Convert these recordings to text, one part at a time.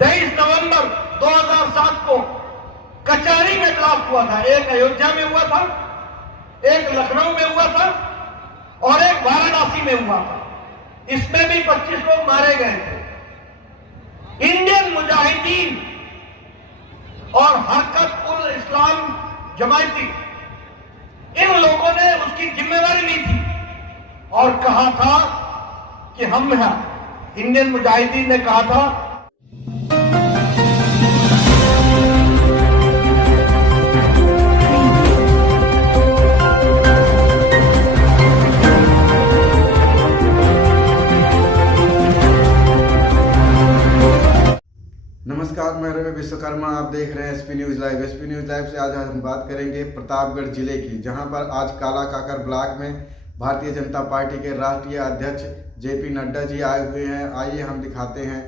23 नवंबर 2007 को कचहरी में ब्लास्ट हुआ था। एक अयोध्या में हुआ था, एक लखनऊ में हुआ था और एक वाराणसी में हुआ था। इसमें भी 25 लोग मारे गए थे। इंडियन मुजाहिदीन और हरकत उल इस्लाम जमायती, इन लोगों ने उसकी जिम्मेवारी ली थी और कहा था कि हम हैं। इंडियन मुजाहिदीन ने कहा था नमस्कार, मैं रवि विश्वकर्मा। आप देख रहे हैं SP news live. SP news live से आज हम बात करेंगे प्रतापगढ़ जिले की, जहां पर आज काला काकर ब्लॉक में भारतीय जनता पार्टी के राष्ट्रीय अध्यक्ष जेपी नड्डा जी आए हुए हैं। आइए हम दिखाते हैं।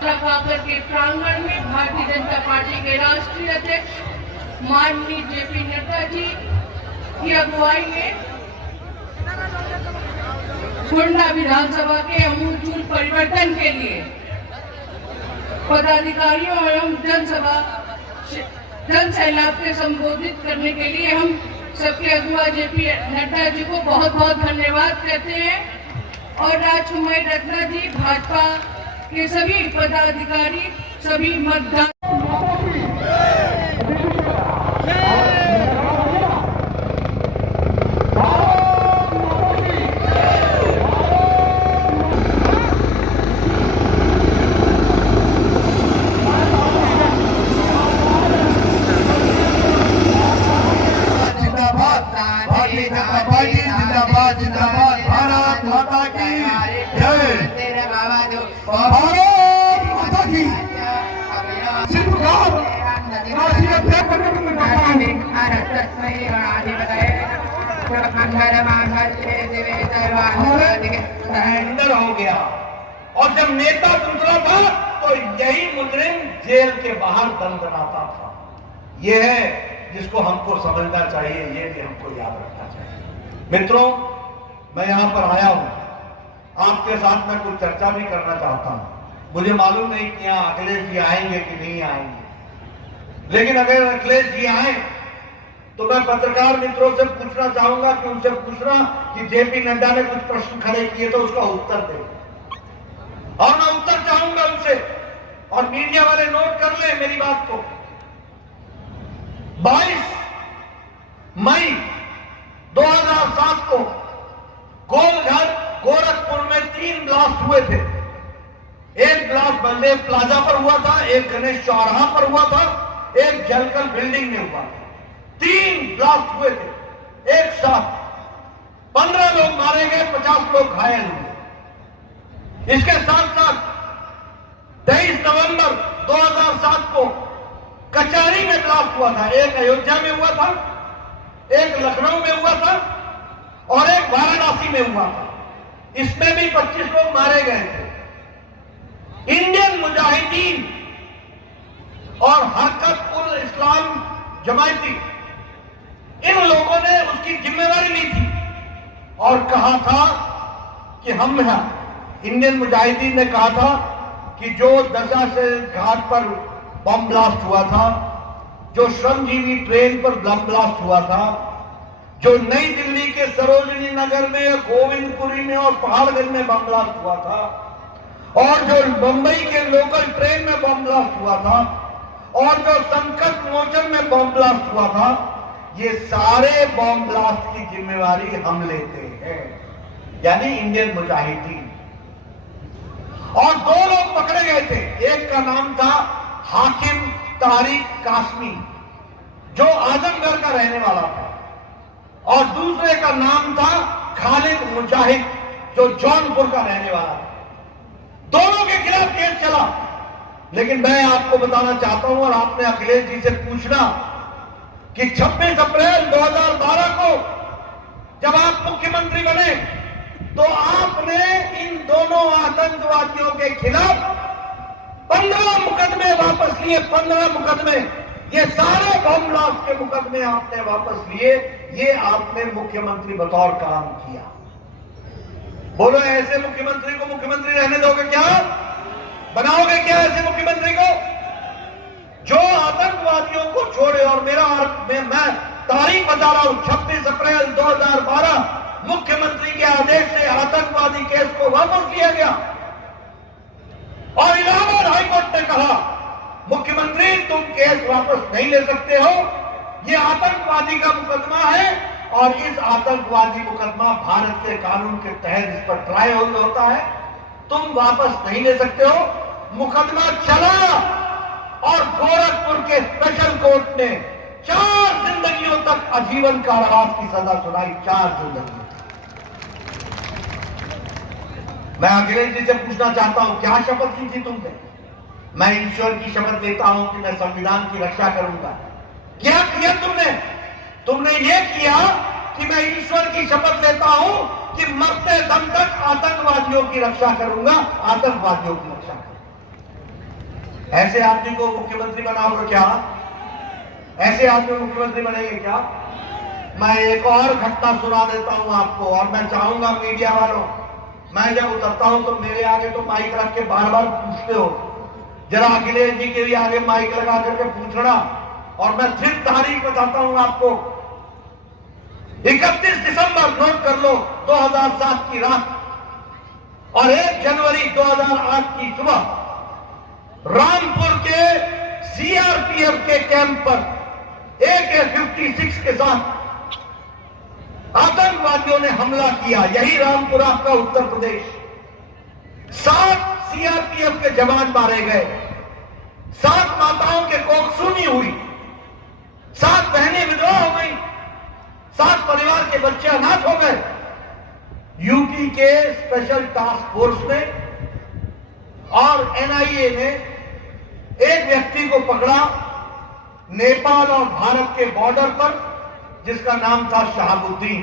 काला काकर के प्रांगण में भारतीय जनता पार्टी के राष्ट्रीय अध्यक्ष माननीय जेपी नड्डा जी की अगुवाई में गोंडा विधानसभा के आमूल परिवर्तन के लिए पदाधिकारियों एवं जन सैलाब के संबोधित करने के लिए हम सबके अगुवा जेपी नड्डा जी को बहुत बहुत धन्यवाद कहते हैं। और राजकुमारी रत्ना जी, भाजपा के सभी पदाधिकारी, सभी मतदाता जिंदाबाद, भारत माता की जय, भारत माता की। अंदर हो गया और जब नेता दूसरा था तो यही मुजरिम जेल के बाहर दम बनाता था। ये है जिसको हमको समझना चाहिए, ये भी हमको याद रखना चाहिए। मित्रों, मैं यहां पर आया हूं, आपके साथ मैं कुछ चर्चा भी करना चाहता हूं। मुझे मालूम नहीं कि यहां अखिलेश जी आएंगे कि नहीं आएंगे, लेकिन अगर अखिलेश जी आए तो मैं पत्रकार मित्रों से पूछना चाहूंगा कि उनसे पूछना कि जेपी नड्डा ने कुछ प्रश्न खड़े किए तो उसका उत्तर दे, और मैं उत्तर चाहूंगा उनसे। और मीडिया वाले नोट कर ले मेरी बात को। 22 मई 2007 को गोलघर गोरखपुर में 3 ब्लास्ट हुए थे। एक ब्लास्ट बलदेव प्लाजा पर हुआ था, एक गणेश चौराहा पर हुआ था, एक जलकल बिल्डिंग में हुआ था। 3 ब्लास्ट हुए थे एक साथ। 15 लोग मारे गए, 50 लोग घायल हुए। इसके साथ साथ 23 नवंबर 2007 को कचहरी में ब्लास्ट हुआ था। एक अयोध्या में हुआ था, एक लखनऊ में हुआ था और एक वाराणसी में हुआ था। इसमें भी 25 लोग मारे गए थे। इंडियन मुजाहिदीन और हरकत उल इस्लाम जमायती, इन लोगों ने उसकी जिम्मेवारी ली थी और कहा था कि हम हैं। इंडियन मुजाहिदीन ने कहा था कि जो दशा से घाट पर बम ब्लास्ट हुआ था, जो श्रमजीवी ट्रेन पर बम ब्लास्ट हुआ था, जो नई दिल्ली के सरोजनी नगर में, गोविंदपुरी में और पहाड़गंज में बम ब्लास्ट हुआ था, और जो मुंबई के लोकल ट्रेन में बम ब्लास्ट हुआ था, और जो संकट मोचन में बम ब्लास्ट हुआ था, ये सारे बम ब्लास्ट की जिम्मेवारी हम लेते हैं, यानी इंडियन मुजाहिदीन। और 2 लोग पकड़े गए थे। एक का नाम था हाकिम तारिक कासमी, जो आजमगढ़ का रहने वाला था, और दूसरे का नाम था खालिद मुजाहिद, जो जौनपुर का रहने वाला था। दोनों के खिलाफ केस चला। लेकिन मैं आपको बताना चाहता हूं, और आपने अखिलेश जी से पूछना कि 26 अप्रैल 2012 को जब आप मुख्यमंत्री बने तो आपने इन दोनों आतंकवादियों के खिलाफ 15 मुकदमे वापस लिए। 15 मुकदमे, ये सारे बम ब्लास्ट के मुकदमे आपने वापस लिए। ये आपने मुख्यमंत्री बतौर काम किया। बोलो, ऐसे मुख्यमंत्री को मुख्यमंत्री रहने दोगे क्या? बनाओगे क्या ऐसे मुख्यमंत्री को जो आतंकवादियों को छोड़े? और मैं तारीख बता रहा हूं, 26 अप्रैल 2012 मुख्यमंत्री के आदेश से आतंकवादी केस को वापस लिया गया और इलाहाबाद हाईकोर्ट ने कहा मुख्यमंत्री तुम केस वापस नहीं ले सकते हो, यह आतंकवादी का मुकदमा है और इस आतंकवादी मुकदमा भारत के कानून के तहत इस पर ट्रायल होता है, तुम वापस नहीं ले सकते हो। मुकदमा चला और गोरखपुर के स्पेशल कोर्ट ने 4 जिंदगियों तक आजीवन कारावास की सजा सुनाई। 4 जिंदगियों। मैं अखिलेश जी से पूछना चाहता हूं, क्या शपथ ली थी तुमने? मैं ईश्वर की शपथ लेता हूं कि मैं संविधान की रक्षा करूंगा। क्या किया तुमने? तुमने ये किया कि मैं ईश्वर की शपथ लेता हूं कि मरते दम तक आतंकवादियों की रक्षा करूंगा, आतंकवादियों की रक्षा करूंगा। ऐसे आदमी को मुख्यमंत्री बनाओगे क्या? ऐसे आदमी मुख्यमंत्री बनेंगे क्या? मैं एक और घटना सुना देता हूं आपको, और मैं चाहूंगा मीडिया वालों, मैं जब उतरता हूं तो मेरे आगे तो माइक रख के बार बार पूछते हो, जरा अखिलेश जी के भी आगे माइक लगा करके पूछना। और मैं फिर तारीख बताता हूं आपको, 31 दिसंबर नोट कर लो 2007 की रात और 1 जनवरी 2008 की सुबह रामपुर के सीआरपीएफ के कैंप पर AK-56 के साथ आतंकवादियों ने हमला किया। यही रामपुर आपका उत्तर प्रदेश। 7 सीआरपीएफ के जवान मारे गए, 7 माताओं के कोख सूनी हुई, 7 बहनें विधवा हो गई, 7 परिवार के बच्चे अनाथ हो गए। यूपी के स्पेशल टास्क फोर्स ने और एनआईए ने एक व्यक्ति को पकड़ा नेपाल और भारत के बॉर्डर पर, जिसका नाम था शहाबुद्दीन।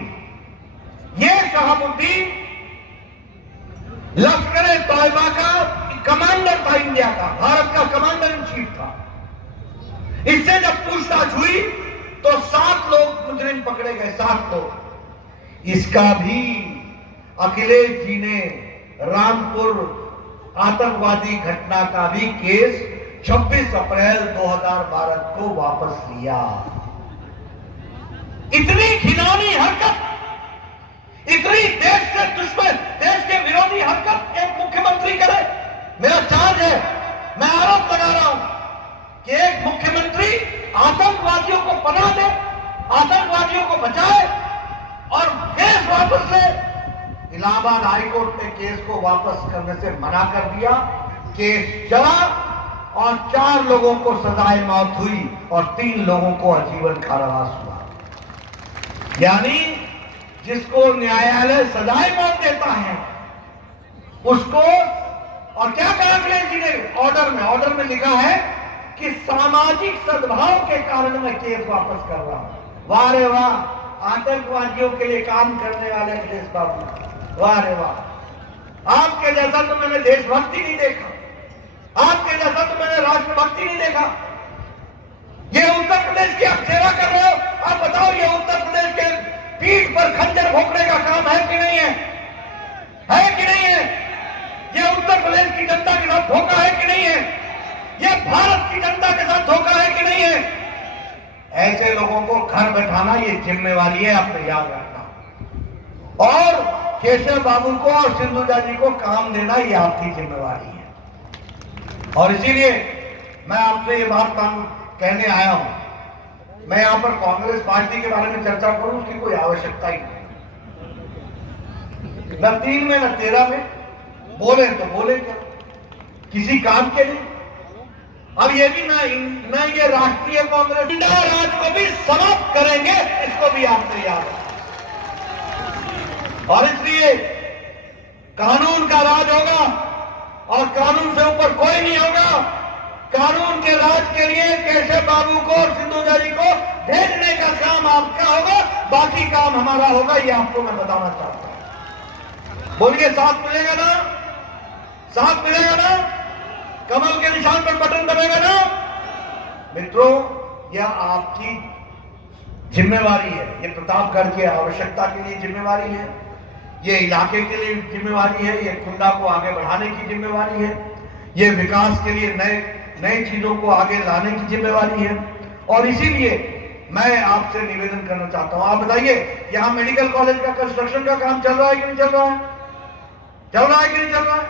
यह शहाबुद्दीन लश्कर तैयबा का कमांडर था, इंडिया का, भारत का कमांडर इन चीफ था। इससे जब पूछताछ हुई तो 7 लोग मुजरिम पकड़े गए, 7 लोग। इसका भी अखिलेश जी ने रामपुर आतंकवादी घटना का भी केस 26 अप्रैल 2012 को वापस लिया। इतनी घिनौनी हरकत, इतनी देश से दुश्मन, देश के विरोधी हरकत एक मुख्यमंत्री करे। मेरा चार्ज है, मैं आरोप लगा रहा हूं कि एक मुख्यमंत्री आतंकवादियों को पनाह दे, आतंकवादियों को बचाए और केस वापस ले। इलाहाबाद हाईकोर्ट ने केस को वापस करने से मना कर दिया। केस चला और 4 लोगों को सजाए मौत हुई और 3 लोगों को आजीवन कारावास हुआ। यानी जिसको न्यायालय सजाए मौत देता है उसको, और क्या कहा अखिलेश जी ने ऑर्डर में लिखा है कि सामाजिक सद्भाव के कारण मैं केस वापस कर रहा हूं। वाह रे वाह, आतंकवादियों के लिए काम करने वाले अखिलेश बाबू, वाह रे वाह। आपके जैसा तो मैंने देशभक्ति नहीं देखा, आपके जैसा तो मैंने राष्ट्रभक्ति नहीं देखा। ये उत्तर प्रदेश की आप सेवा कर रहे हो, आप बताओ ये उत्तर प्रदेश के पीठ पर खंजर भोंकने का काम है कि नहीं है? है कि नहीं है? ये उत्तर प्रदेश की जनता के साथ धोखा है कि नहीं है? ये भारत की जनता के साथ धोखा है कि नहीं है? ऐसे लोगों को घर बैठाना ये जिम्मेवारी है, आपने याद रखना। और केशव बाबू को और सिंधुजा जी को काम देना ये आपकी जिम्मेवारी है। और इसीलिए मैं आपसे ये बात कहने आया हूं। मैं यहां पर कांग्रेस पार्टी के बारे में चर्चा करूं, उसकी कोई आवश्यकता ही नहीं। न 3 में न 13 में बोले तो बोले क्या, किसी काम के लिए। अब ये भी ना ये राष्ट्रीय कांग्रेस इंडिया राज को भी समाप्त करेंगे, इसको भी आपसे याद है। और इसलिए कानून का राज होगा और कानून से ऊपर कोई नहीं होगा। कानून के राज के लिए केशव बाबू को और सिंधुजा जी को भेजने का काम आपका होगा, बाकी काम हमारा होगा, ये आपको मैं बताना चाहता हूं। बोलिए, साथ मिलेगा ना? साथ मिलेगा ना? कमल के निशान पर बटन दबेगा ना? मित्रों, यह आपकी जिम्मेवारी है। ये प्रतापगढ़ की आवश्यकता के लिए जिम्मेवारी है, ये इलाके के लिए जिम्मेवारी है, ये खुंडा को आगे बढ़ाने की जिम्मेवारी है, ये विकास के लिए नई चीजों को आगे लाने की जिम्मेवारी है। और इसीलिए मैं आपसे निवेदन करना चाहता हूं, आप बताइए यहां मेडिकल कॉलेज का कंस्ट्रक्शन का काम चल रहा है कि नहीं चल रहा है? चल रहा है कि नहीं चल रहा है?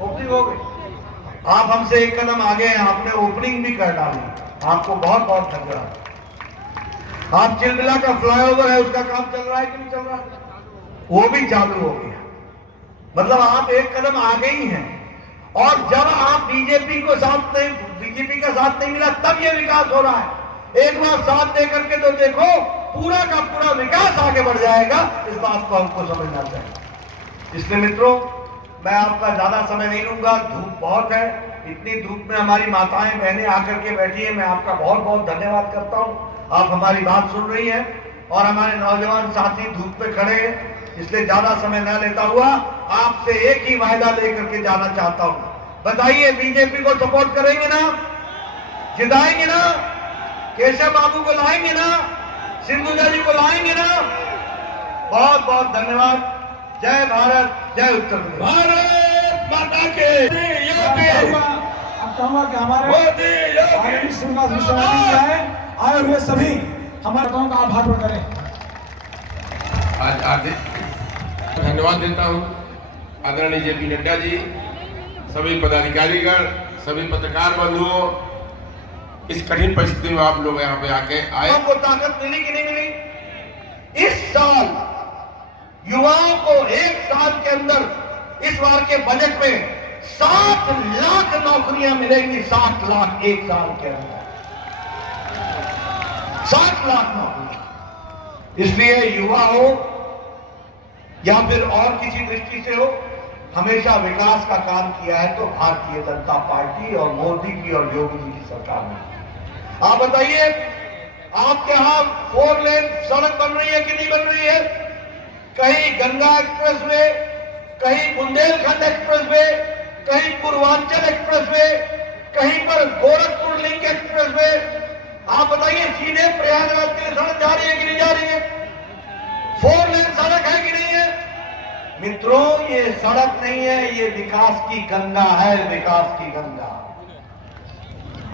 ओपनिंग हो गई, आप हमसे एक कदम आगे हैं, आपने ओपनिंग भी कर डाली, आपको बहुत बहुत धन्यवाद। आप चिलबिला का फ्लाईओवर है, उसका काम चल रहा है कि नहीं चल रहा है? वो भी चालू हो गया, मतलब आप एक कदम आगे ही हैं। और जब आप बीजेपी का साथ नहीं मिला तब ये विकास हो रहा है। एक बार साथ दे करके तो देखो, पूरा का पूरा विकास आगे बढ़ जाएगा, इस बात को हमको समझना चाहिए। इसलिए मित्रों, मैं आपका ज्यादा समय नहीं लूंगा, धूप बहुत है, इतनी धूप में हमारी माताएं बहनें आकर के बैठी हैं, मैं आपका बहुत बहुत धन्यवाद करता हूं। आप हमारी बात सुन रही हैं और हमारे नौजवान साथी धूप पे खड़े हैं, इसलिए ज्यादा समय न लेता हुआ आपसे एक ही वायदा लेकर के जाना चाहता हूं। बताइए, बीजेपी को सपोर्ट करेंगे ना? जिताएंगे ना? केशव बाबू को लाएंगे ना? सिंधुजा जी को लाएंगे ना? बहुत बहुत धन्यवाद। जय भारत, जय उत्तर प्रदेश। भारत माता के अब कहूंगा कि हमारे आए हुए सभी हमारे का आप हाथ जोड़ करें। आज धन्यवाद देता हूं आदरणीय जेपी नड्डा जी, सभी पदाधिकारीगण, सभी पत्रकार बंधुओं, इस कठिन परिस्थिति में आप लोग यहाँ पे आके आए। आपको ताकत मिली कि नहीं मिली? इस साल युवाओं को एक साल के अंदर इस बार के बजट में 7 लाख नौकरियां मिलेंगी। 7 लाख एक साल के अंदर, 7 लाख नौकरियां। इसलिए युवा हो या फिर और किसी दृष्टि से हो, हमेशा विकास का काम किया है तो भारतीय जनता पार्टी और मोदी की और योगी जी की सरकार ने। आप बताइए, आपके यहां 4 लेन सड़क बन रही है कि नहीं बन रही है? कहीं गंगा एक्सप्रेसवे, कहीं बुंदेलखंड एक्सप्रेसवे, कहीं पूर्वांचल एक्सप्रेसवे, कहीं पर गोरखपुर लिंक एक्सप्रेसवे। आप बताइए, सीधे प्रयागराज के लिए सड़क जा रही है कि नहीं जा रही है? 4 लेन सड़क है कि नहीं है? मित्रों, ये सड़क नहीं है, ये विकास की गंगा है, विकास की गंगा।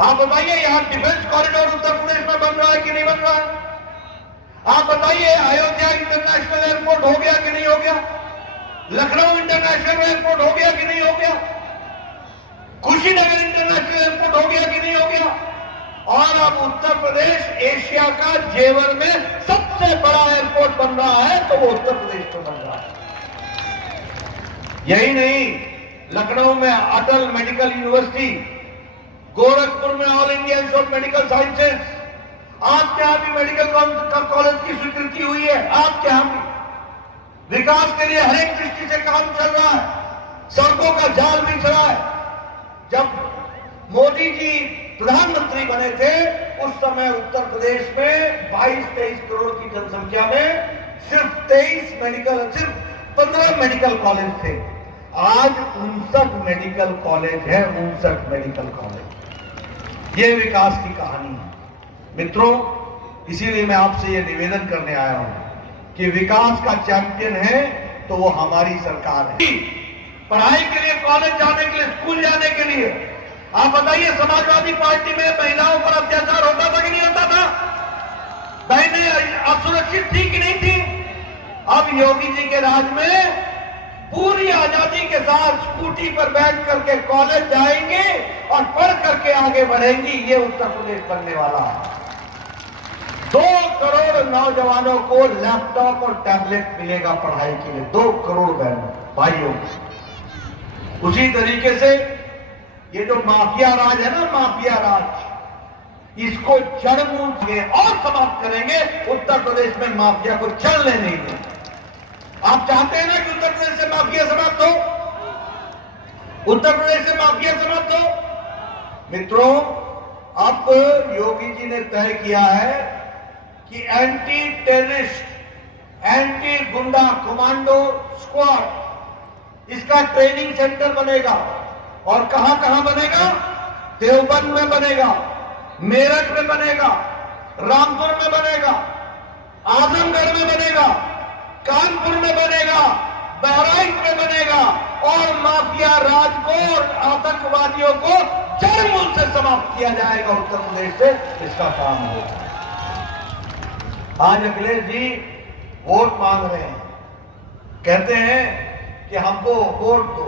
आप बताइए, यहां डिफेंस कॉरिडोर उत्तर प्रदेश में बन रहा है कि नहीं बन रहा है? आप बताइए, अयोध्या इंटरनेशनल एयरपोर्ट हो गया कि नहीं हो गया? लखनऊ इंटरनेशनल एयरपोर्ट हो गया कि नहीं हो गया? कुशीनगर इंटरनेशनल एयरपोर्ट हो गया कि नहीं हो गया? और अब उत्तर प्रदेश एशिया का जेवर में सबसे बड़ा एयरपोर्ट बन रहा है, तो वो उत्तर प्रदेश में बन रहा है। यही नहीं, लखनऊ में अटल मेडिकल यूनिवर्सिटी, गोरखपुर में all India institute of medical sciences, आपके यहां भी मेडिकल कॉलेज की स्वीकृति हुई है। आपके यहां भी विकास के लिए हर एक दृष्टि से काम चल रहा है, सड़कों का जाल बिछ रहा है। जब मोदी जी प्रधानमंत्री बने थे, उस समय उत्तर प्रदेश में 22-23 करोड़ की जनसंख्या में सिर्फ 15 मेडिकल कॉलेज थे। आज 59 मेडिकल कॉलेज है, 59 मेडिकल कॉलेज। ये विकास की कहानी है मित्रों। इसीलिए मैं आपसे ये निवेदन करने आया हूं कि विकास का चैंपियन है तो वो हमारी सरकार है। पढ़ाई के लिए, कॉलेज जाने के लिए, स्कूल जाने के लिए, आप बताइए, समाजवादी पार्टी में महिलाओं पर अत्याचार होता था कि नहीं होता था? बहनें असुरक्षित थी कि नहीं थी? अब योगी जी के राज में पूरी आजादी के साथ स्कूटी पर बैठ करके कॉलेज जाएंगे और पढ़ करके आगे बढ़ेंगी। ये उत्तर प्रदेश बनने वाला है। 2 करोड़ नौजवानों को लैपटॉप और टैबलेट मिलेगा पढ़ाई के लिए, 2 करोड़ बहनों भाइयों। उसी तरीके से ये जो माफिया राज है ना, माफिया राज, इसको जड़-मूल से और समाप्त करेंगे। उत्तर प्रदेश में माफिया को चलने नहीं देंगे। आप चाहते हैं ना कि उत्तर प्रदेश से माफिया समाप्त हो? उत्तर प्रदेश से माफिया समाप्त हो? मित्रों, अब योगी जी ने तय किया है कि एंटी टेररिस्ट, एंटी गुंडा कमांडो स्क्वाड, इसका ट्रेनिंग सेंटर बनेगा। और कहां कहां बनेगा? देवबंद में बनेगा, मेरठ में बनेगा, रामपुर में बनेगा, आजमगढ़ में बनेगा, कानपुर में बनेगा, बहराइच में बनेगा और माफिया किया राज को और आतंकवादियों को जड़ मूल से समाप्त किया जाएगा उत्तर प्रदेश से, इसका काम होगा। आज अखिलेश जी वोट मांग रहे हैं, कहते हैं कि हमको वोट दो,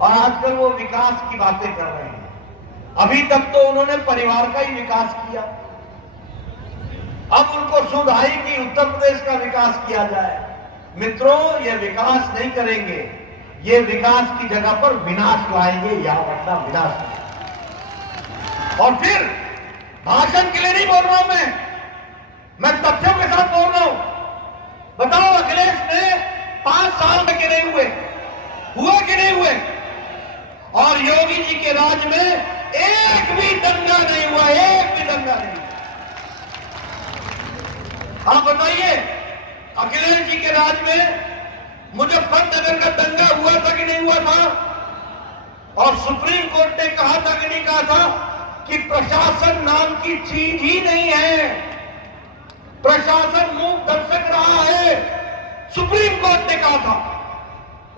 और आजकल वो विकास की बातें कर रहे हैं। अभी तक तो उन्होंने परिवार का ही विकास किया, अब उनको सुध आई कि उत्तर प्रदेश का विकास किया जाए। मित्रों, ये विकास नहीं करेंगे, ये विकास की जगह पर विनाश लाएंगे, यहां वरना विनाश। और फिर भाषण के लिए नहीं बोल रहा हूं मैं तथ्यों के साथ बोल रहा हूं। बताओ, अखिलेश ने 5 साल में के नहीं हुए कि नहीं हुए? और योगी जी के राज में एक भी दंगा नहीं हुआ, एक भी दंगा नहीं हुआ। आप बताइए, अखिलेश जी के राज में मुजफ्फरनगर का दंगा हुआ था कि नहीं हुआ था? और सुप्रीम कोर्ट ने कहा था कि नहीं कहा था कि प्रशासन नाम की चीज ही नहीं है, प्रशासन मूक दर्शक रहा है। सुप्रीम कोर्ट ने कहा था,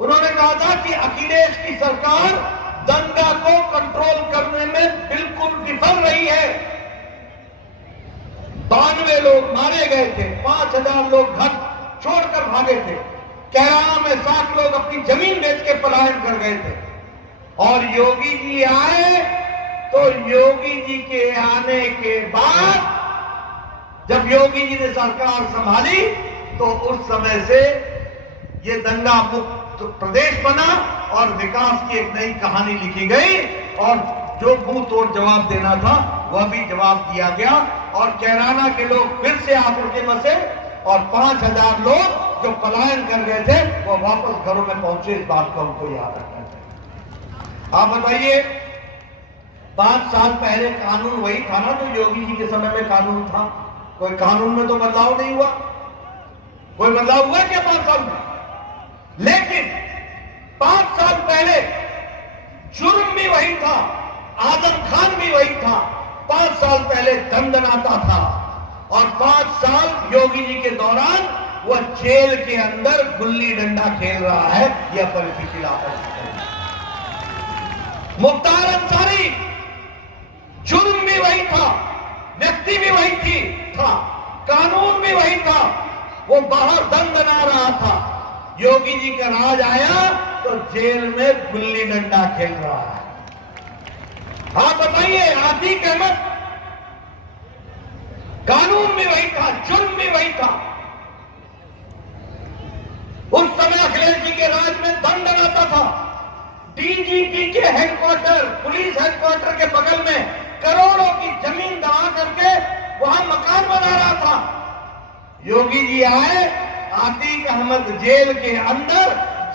उन्होंने कहा था कि अखिलेश की सरकार दंगा को कंट्रोल करने में बिल्कुल विफल रही है। 92 लोग मारे गए थे, 5000 लोग घर छोड़कर भागे थे, कैराना में 60 लोग अपनी जमीन बेच के पलायन कर गए थे। और योगी जी आए तो योगी जी के आने के बाद जब योगी जी ने सरकार संभाली तो उस समय से ये दंगा मुक्त प्रदेश बना और विकास की एक नई कहानी लिखी गई, और जो मुंह तोड़ जवाब देना था वह भी जवाब दिया गया। और कैराना के लोग फिर से आकर के बसे, और 5000 लोग जो पलायन कर गए थे वो वापस घरों में पहुंचे। इस बात को हमको याद रखना चाहिए। आप बताइए, 5 साल पहले कानून वही था ना जो योगी जी के समय में कानून था? कोई कानून में तो बदलाव नहीं हुआ। कोई बदलाव हुआ क्या 5 साल में? लेकिन 5 साल पहले जुर्म भी वही था, आजम खान भी वही था, 5 साल पहले दंडनाता था, और 5 साल योगी जी के दौरान वह जेल के अंदर गुल्ली डंडा खेल रहा है। यह परिस्थिति लापता। मुख्तार अंसारी, जुर्म भी वही था, व्यक्ति भी वही था, कानून भी वही था, वो बाहर दंडना रहा था। योगी जी का राज आया तो जेल में गुल्ली डंडा खेल रहा है। आप बताइए, आतिक अहमद, कानून भी वही था, जुर्म भी वही था। उस समय अखिलेश जी के राज में दंडनाता था। डीजीपी के हेडक्वार्टर, पुलिस हेडक्वार्टर के बगल में करोड़ों की जमीन दबा करके वहां मकान बना रहा था। योगी जी आए, आतिक अहमद जेल के अंदर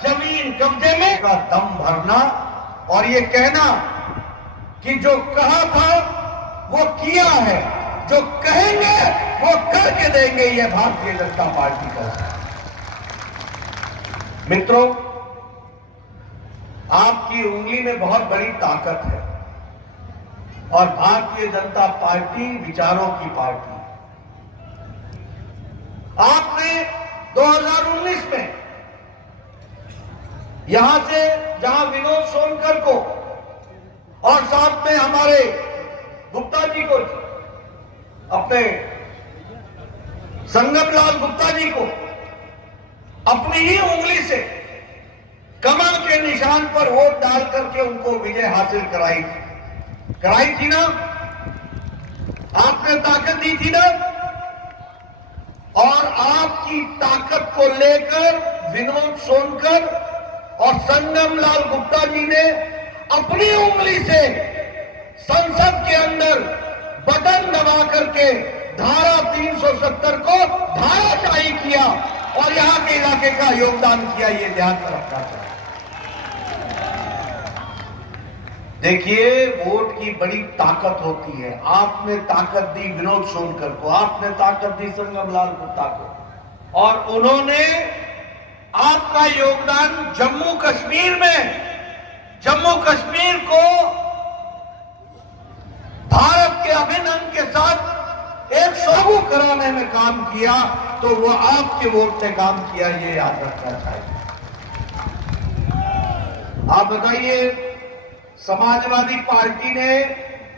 जमीन कब्जे में का दम भरना और ये कहना कि जो कहा था वो किया है, जो कहेंगे वो करके देंगे, ये भारतीय जनता पार्टी का। मित्रों, आपकी उंगली में बहुत बड़ी ताकत है और भारतीय जनता पार्टी विचारों की पार्टी। आपने 2019 में यहां से जहां विनोद सोनकर को और साथ में हमारे गुप्ता जी को, अपने संगमलाल गुप्ता जी को अपनी ही उंगली से कमल के निशान पर वोट डाल करके उनको विजय हासिल कराई थी ना? आपने ताकत दी थी ना? और आपकी ताकत को लेकर विनोद सोनकर और संगमलाल गुप्ता जी ने अपनी उंगली से संसद के अंदर बटन दबा करके धारा 370 को धाराशाही किया और यहां के इलाके का योगदान किया। ये ध्यान में रखना चाहिए। देखिए, वोट की बड़ी ताकत होती है। आपने ताकत दी विनोद सोनकर को, आपने ताकत दी संगमलाल गुप्ता को, और उन्होंने आपका योगदान जम्मू कश्मीर को भारत के अभिन्न अंग के साथ एक लागू कराने में काम किया, तो वो आपके वोट से काम किया, ये याद रखना चाहिए। आप बताइए, समाजवादी पार्टी ने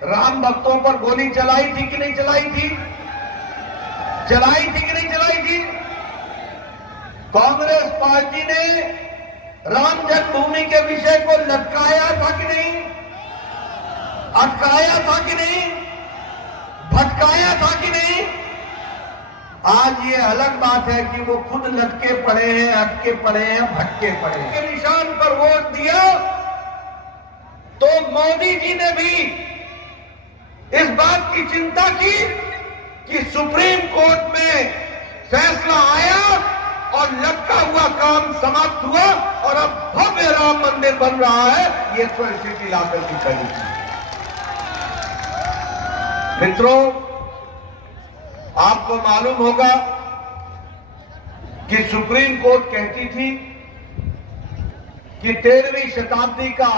राम भक्तों पर गोली चलाई थी कि नहीं चलाई थी? चलाई थी कि नहीं चलाई थी? कांग्रेस पार्टी ने राम जन्मभूमि के विषय को लटकाया था कि नहीं? अटकाया था कि नहीं? भटकाया था कि नहीं? आज ये अलग बात है कि वो खुद लटके पड़े हैं, अटके पड़े हैं, भटके पड़े हैं। के निशान पर वोट दिया तो मोदी जी ने भी इस बात की चिंता की कि सुप्रीम कोर्ट में फैसला आया और लटका हुआ काम समाप्त हुआ और अब भव्य राम मंदिर बन रहा है। ये तो सिटी लाकर की खड़ी थी। मित्रों, आपको मालूम होगा कि सुप्रीम कोर्ट कहती थी कि 13वीं शताब्दी का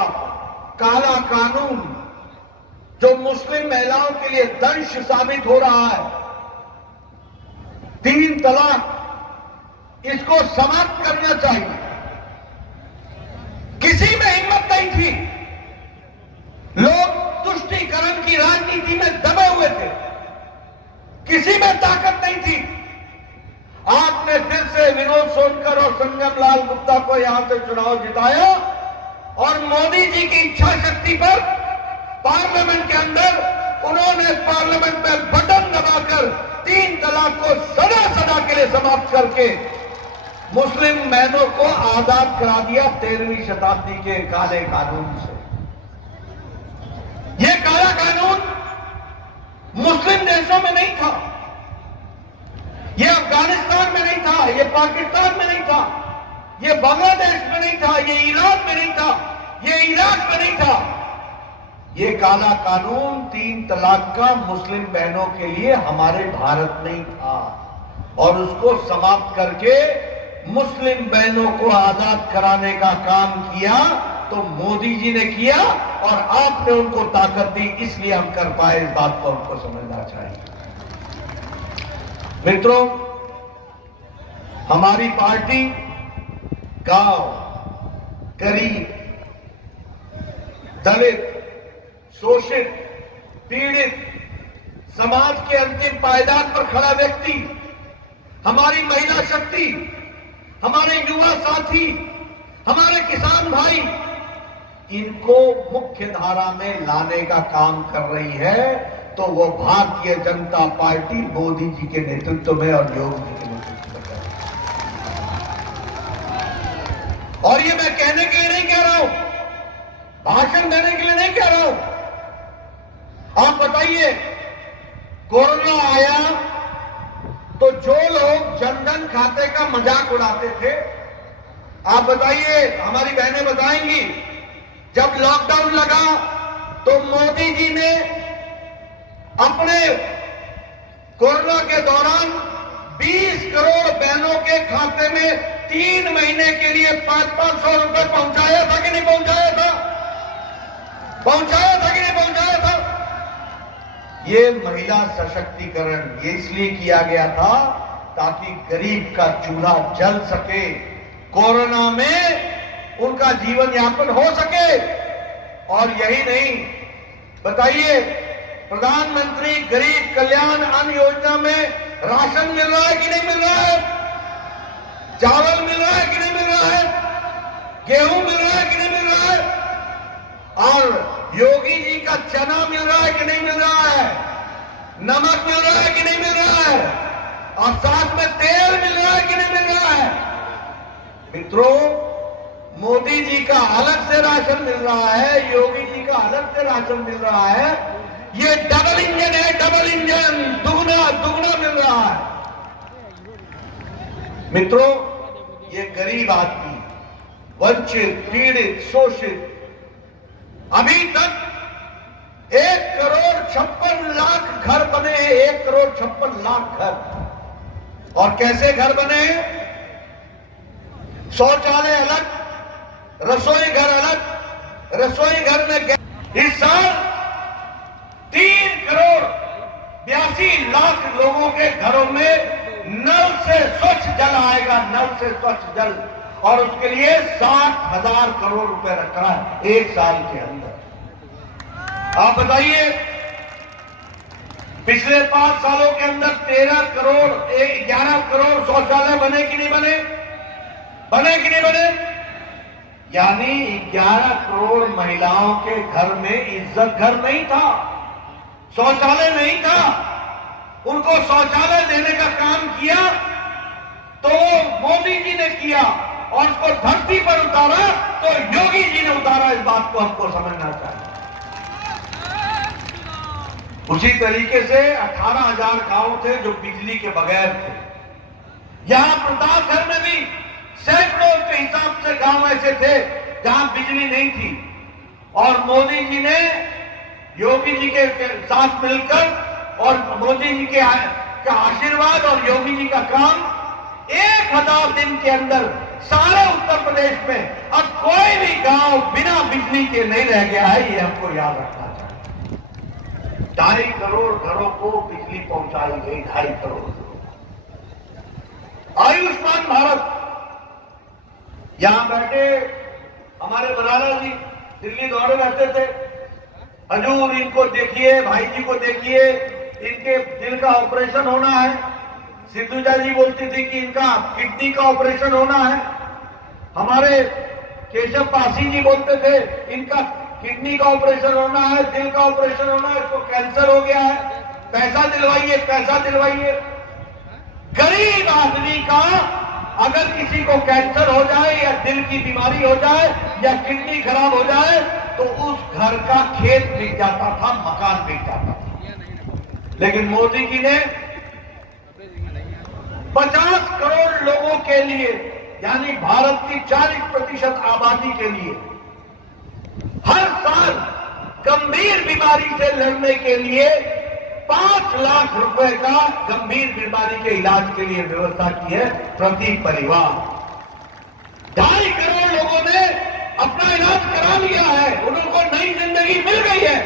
काला कानून जो मुस्लिम महिलाओं के लिए दंश साबित हो रहा है, 3 तलाक, इसको समाप्त करना चाहिए। किसी में हिम्मत नहीं थी। लोग तुष्टीकरण की राजनीति में दबे हुए थे, किसी में ताकत नहीं थी। आपने फिर से विनोद सोनकर और संगम लाल गुप्ता को यहां से चुनाव जिताया और मोदी जी की इच्छा शक्ति पर पार्लियामेंट के अंदर उन्होंने पार्लियामेंट में बटन दबाकर 3 तलाक को सदा सदा के लिए समाप्त करके मुस्लिम बहनों को आजाद करा दिया 13वीं शताब्दी के काले कानून से। यह काला कानून मुस्लिम देशों में नहीं था, यह अफगानिस्तान में नहीं था, यह पाकिस्तान में नहीं था, यह बांग्लादेश में नहीं था, यह ईरान में नहीं था, यह इराक में नहीं था। यह काला कानून 3 तलाक का मुस्लिम बहनों के लिए हमारे भारत में ही था और उसको समाप्त करके मुस्लिम बहनों को आजाद कराने का काम किया तो मोदी जी ने किया और आपने उनको ताकत दी, इसलिए हम कर पाए। इस बात को हमको समझना चाहिए। मित्रों, हमारी पार्टी गांव, गरीब, दलित, शोषित, पीड़ित, समाज के अंतिम पायदान पर खड़ा व्यक्ति, हमारी महिला शक्ति, हमारे युवा साथी, हमारे किसान भाई, इनको मुख्य धारा में लाने का काम कर रही है तो वो भारतीय जनता पार्टी मोदी जी के नेतृत्व में और योगी जी के नेतृत्व में कर रही है। और ये मैं कहने के लिए नहीं कह रहा हूं, भाषण देने के लिए नहीं कह रहा हूं। आप बताइए, कोरोना आया तो जो लोग जनधन खाते का मजाक उड़ाते थे, आप बताइए, हमारी बहनें बताएंगी, जब लॉकडाउन लगा तो मोदी जी ने अपने कोरोना के दौरान 20 करोड़ बहनों के खाते में 3 महीने के लिए 500-500 रुपए पहुंचाया था कि नहीं पहुंचाया था? पहुंचाया था कि नहीं पहुंचाया था? ये महिला सशक्तिकरण ये इसलिए किया गया था ताकि गरीब का चूल्हा जल सके, कोरोना में उनका जीवन यापन हो सके। और यही नहीं, बताइए, प्रधानमंत्री गरीब कल्याण अन्न योजना में राशन मिल रहा है कि नहीं मिल रहा है? चावल मिल रहा है कि नहीं मिल रहा है? गेहूं मिल रहा है कि नहीं मिल रहा है? और योगी जी का चना मिल रहा है कि नहीं मिल रहा है? नमक मिल रहा है कि नहीं मिल रहा है? और साथ में तेल मिल रहा है कि नहीं मिल रहा है? मित्रों, मोदी जी का अलग से राशन मिल रहा है, योगी जी का अलग से राशन मिल रहा है। ये डबल इंजन है, डबल इंजन, दुगना दुगना मिल रहा है। मित्रों, ये गरीब आदमी, वंचित, पीड़ित, शोषित, अभी तक 1,56,00,000 घर बने हैं, 1,56,00,000 घर। और कैसे घर बने हैं? शौचालय अलग, रसोई घर अलग, रसोई घर में इस साल 3,82,00,000 लोगों के घरों में नल से स्वच्छ जल आएगा, नल से स्वच्छ जल। और उसके लिए 60,000 करोड़ रुपए रखा है 1 साल के अंदर। आप बताइए, पिछले 5 सालों के अंदर 11 करोड़ शौचालय बने कि नहीं बने? बने कि नहीं बने? यानी 11 करोड़ महिलाओं के घर में इज्जत घर नहीं था, शौचालय नहीं था। उनको शौचालय देने का काम किया तो मोदी जी ने किया, और उसको धरती पर उतारा तो योगी जी ने उतारा। इस बात को हमको समझना चाहिए। उसी तरीके से 18,000 गांव थे जो बिजली के बगैर थे। यहां प्रतापगढ़ में भी सैकड़ों के हिसाब से गांव ऐसे थे जहां बिजली नहीं थी, और मोदी जी ने योगी जी के साथ मिलकर और मोदी जी के आशीर्वाद और योगी जी का काम 1000 दिन के अंदर सारे उत्तर प्रदेश में अब कोई भी गांव बिना बिजली के नहीं रह गया है। ये हमको याद रखना चाहिए। 2.5 करोड़ घरों को बिजली पहुंचाई गई, 2.5 करोड़। आयुष्मान भारत, यहां बैठे हमारे बराला जी दिल्ली दौरे रहते थे। हजूर इनको देखिए, भाई जी को देखिए, इनके दिल का ऑपरेशन होना है। सिद्धूजा जी बोलती थी कि इनका किडनी का ऑपरेशन होना है। हमारे केशव पासी जी बोलते थे इनका किडनी का ऑपरेशन होना है, दिल का ऑपरेशन होना है, इसको कैंसर हो गया है, पैसा दिलवाइए, पैसा दिलवाइए। गरीब आदमी का अगर किसी को कैंसर हो जाए या दिल की बीमारी हो जाए या किडनी खराब हो जाए तो उस घर का खेत बिक जाता था, मकान बिक जाता था। लेकिन मोदी जी ने 50 करोड़ लोगों के लिए, यानी भारत की 40% आबादी के लिए हर साल गंभीर बीमारी से लड़ने के लिए 5 लाख रुपए का गंभीर बीमारी के इलाज के लिए व्यवस्था की है प्रति परिवार। 2.5 करोड़ लोगों ने अपना इलाज करा लिया है, उनको नई जिंदगी मिल गई है।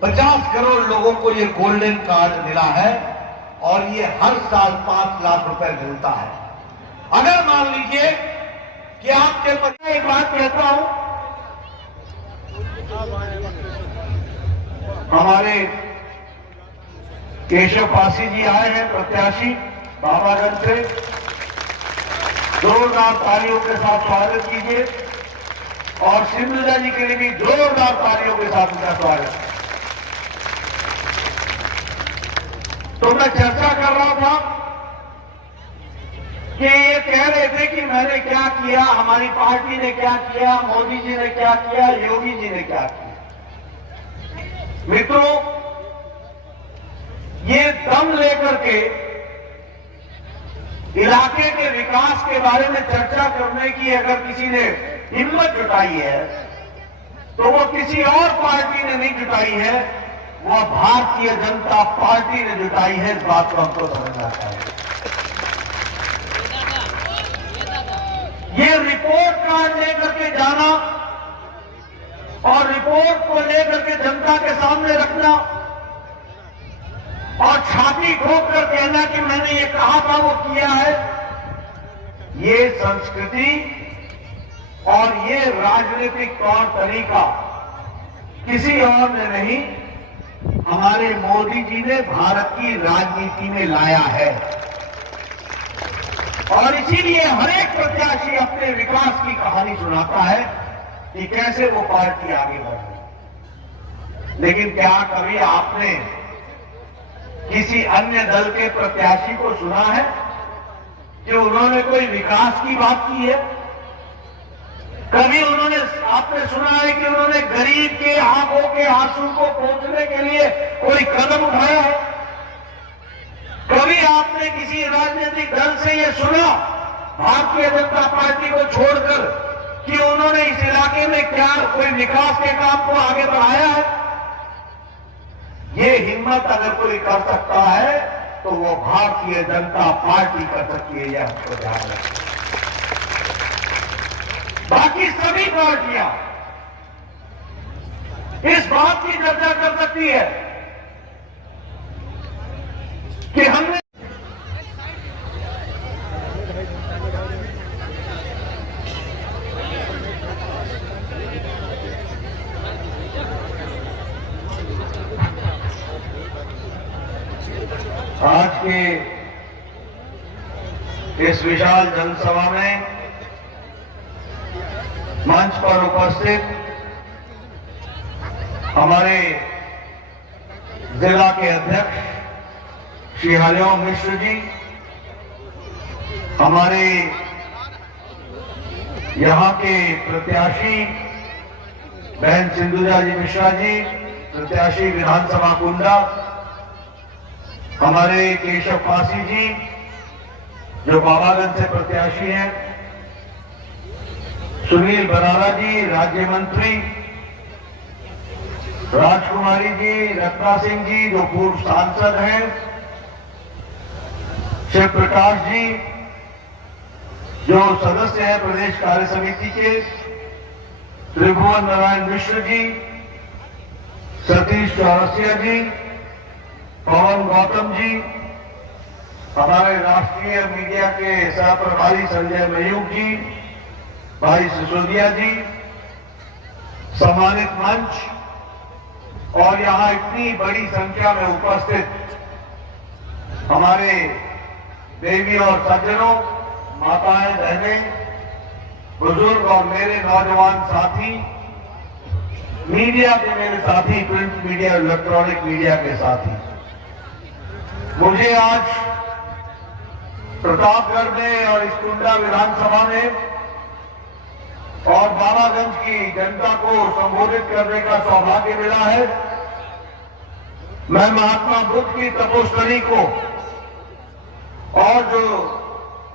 50 करोड़ लोगों को ये गोल्डन कार्ड मिला है और ये हर साल 5 लाख रुपए मिलता है। अगर मान लीजिए कि आपके पता, एक बात कहता हूं, हमारे केशव पासी जी आए हैं प्रत्याशी बाबागंज से, जोरदार तालियों के साथ स्वागत कीजिए। और सिंधुजा जी के लिए भी जोरदार तालियों के साथ उनका स्वागत। तो मैं चर्चा कर रहा था कि ये कह रहे थे कि मैंने क्या किया, हमारी पार्टी ने क्या किया, मोदी जी ने क्या किया, योगी जी ने क्या किया। मित्रों, ये दम लेकर के इलाके के विकास के बारे में चर्चा करने की अगर किसी ने हिम्मत जुटाई है तो वो किसी और पार्टी ने नहीं जुटाई है, वो भारतीय जनता पार्टी ने जुटाई है। इस बात को हमको समझना चाहिए। ये रिपोर्ट कार्ड लेकर के जाना और रिपोर्ट को लेकर के जनता के सामने रखना और छाती ठोक कर कहना कि मैंने ये कहा था वो किया है, ये संस्कृति और ये राजनीतिक तौर तरीका किसी और ने नहीं, हमारे मोदी जी ने भारत की राजनीति में लाया है। और इसीलिए हर एक प्रत्याशी अपने विकास की कहानी सुनाता है कि कैसे वो पार्टी आगे बढ़ी। लेकिन क्या कभी आपने किसी अन्य दल के प्रत्याशी को सुना है कि उन्होंने कोई विकास की बात की है? कभी आपने सुना है कि उन्होंने गरीब के आंखों के आंसू को पोंछने के लिए कोई कदम उठाया है? कभी आपने किसी राजनीतिक दल से ये सुना, भारतीय जनता पार्टी को छोड़कर, कि उन्होंने इस इलाके में क्या कोई विकास के काम को आगे बढ़ाया है? ये हिम्मत अगर कोई कर सकता है तो वो भारतीय जनता पार्टी कर सकती है, यह हमको ध्यान रखना। बाकी सभी पार्टियां इस बात की चर्चा कर सकती है कि हमने के इस विशाल जनसभा में मंच पर उपस्थित हमारे जिला के अध्यक्ष श्री हरिओम मिश्र जी, हमारे यहां के प्रत्याशी बहन सिंधुजा जी मिश्रा जी, प्रत्याशी विधानसभा कुंडा, हमारे केशव पासी जी जो बाबागंज से प्रत्याशी हैं, सुनील बराला जी राज्य मंत्री, राजकुमारी जी, रत्ना सिंह जी जो पूर्व सांसद हैं, शिव प्रकाश जी जो सदस्य हैं प्रदेश कार्य समिति के, त्रिभुवन नारायण मिश्र जी, सतीश चौरसिया जी, पवन गौतम जी, हमारे राष्ट्रीय मीडिया के सह प्रभारी संजय मयूख जी, भाई सिसोदिया जी, सम्मानित मंच और यहां इतनी बड़ी संख्या में उपस्थित हमारे देवी और सज्जनों, माताएं, बहनें, बुजुर्ग और मेरे नौजवान साथी, मीडिया के मेरे साथी, प्रिंट मीडिया, इलेक्ट्रॉनिक मीडिया के साथी, मुझे आज प्रतापगढ़ में और इस कुंडा विधानसभा में और बाबागंज की जनता को संबोधित करने का सौभाग्य मिला है। मैं महात्मा बुद्ध की तपोस्थली को और जो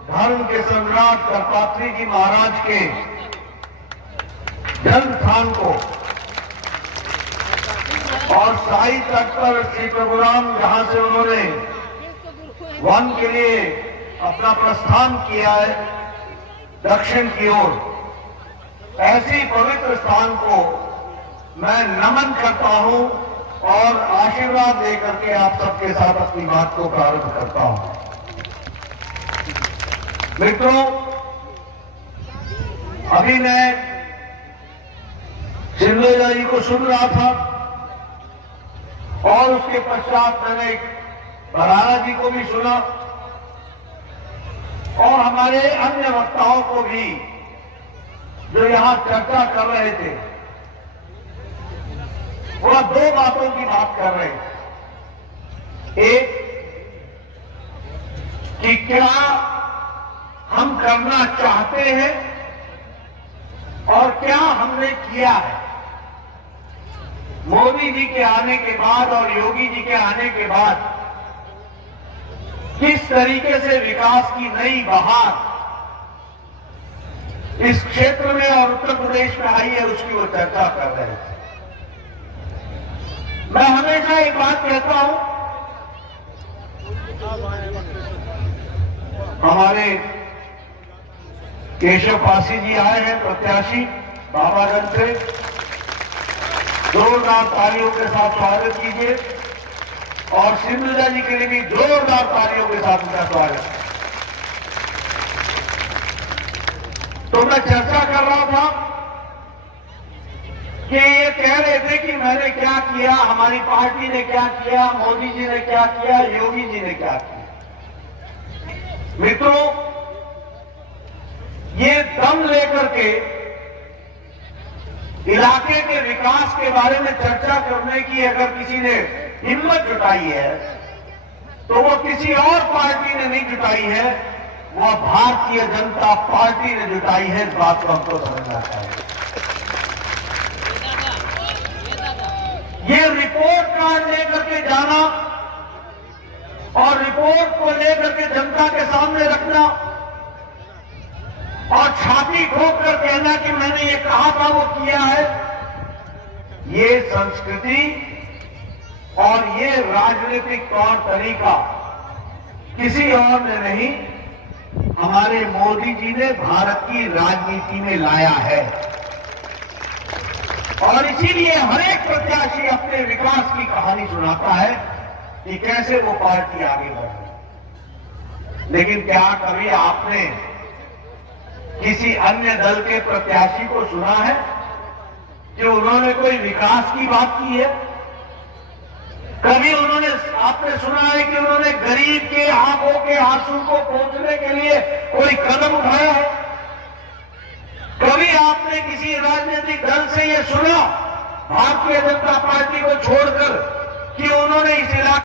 धर्म के सम्राट करपात्री जी महाराज के जन्म स्थान को और साई तट पर श्री प्रभुराम जहां से उन्होंने वन के लिए अपना प्रस्थान किया है दक्षिण की ओर, ऐसी पवित्र स्थान को मैं नमन करता हूं और आशीर्वाद लेकर के आप सबके साथ अपनी बात को प्रारंभ करता हूं। मित्रों, अभी मैं सिंधुजा जी को सुन रहा था और उसके पश्चात मैंने बराला जी को भी सुना और हमारे अन्य वक्ताओं को भी जो यहां चर्चा कर रहे थे, वह दो बातों की बात कर रहे थे। एक कि क्या हम करना चाहते हैं और क्या हमने किया है। मोदी जी के आने के बाद और योगी जी के आने के बाद किस तरीके से विकास की नई बहार इस क्षेत्र में और उत्तर प्रदेश में आई है, उसकी वो चर्चा कर रहे थे। मैं हमेशा एक बात कहता हूं, हमारे केशव पासी जी आए हैं प्रत्याशी बाबागंज से, जोरदार तालियों के साथ स्वागत कीजिए और सिंधुजा जी के लिए भी जोरदार तालियों के साथ उनका स्वागत। तो मैं चर्चा कर रहा था कि ये कह रहे थे कि मैंने क्या किया, हमारी पार्टी ने क्या किया, मोदी जी ने क्या किया, योगी जी ने क्या किया। मित्रों, ये दम लेकर के इलाके के विकास के बारे में चर्चा करने की अगर किसी ने हिम्मत जुटाई है तो वो किसी और पार्टी ने नहीं जुटाई है, वह भारतीय जनता पार्टी ने जुटाई है। इस बात को हमको समझना चाहिए। ये रिपोर्ट कार्ड लेकर के जाना और रिपोर्ट को लेकर के जनता के सामने रखना और छाती ठोक कर कहना कि मैंने ये कहा था वो किया है, ये संस्कृति और ये राजनीतिक तौर तरीका किसी और ने नहीं, हमारे मोदी जी ने भारत की राजनीति में लाया है। और इसीलिए हर एक प्रत्याशी अपने विकास की कहानी सुनाता है कि कैसे वो पार्टी आगे बढ़ी। लेकिन क्या कभी आपने किसी अन्य दल के प्रत्याशी को सुना है कि उन्होंने कोई विकास की बात की है? कभी उन्होंने आपने सुना है कि उन्होंने गरीब के आंखों के आंसू को पोंछने के लिए कोई कदम उठाया है? कभी आपने किसी राजनीतिक दल से ये सुना भारतीय जनता पार्टी को छोड़कर कि उन्होंने इस इलाके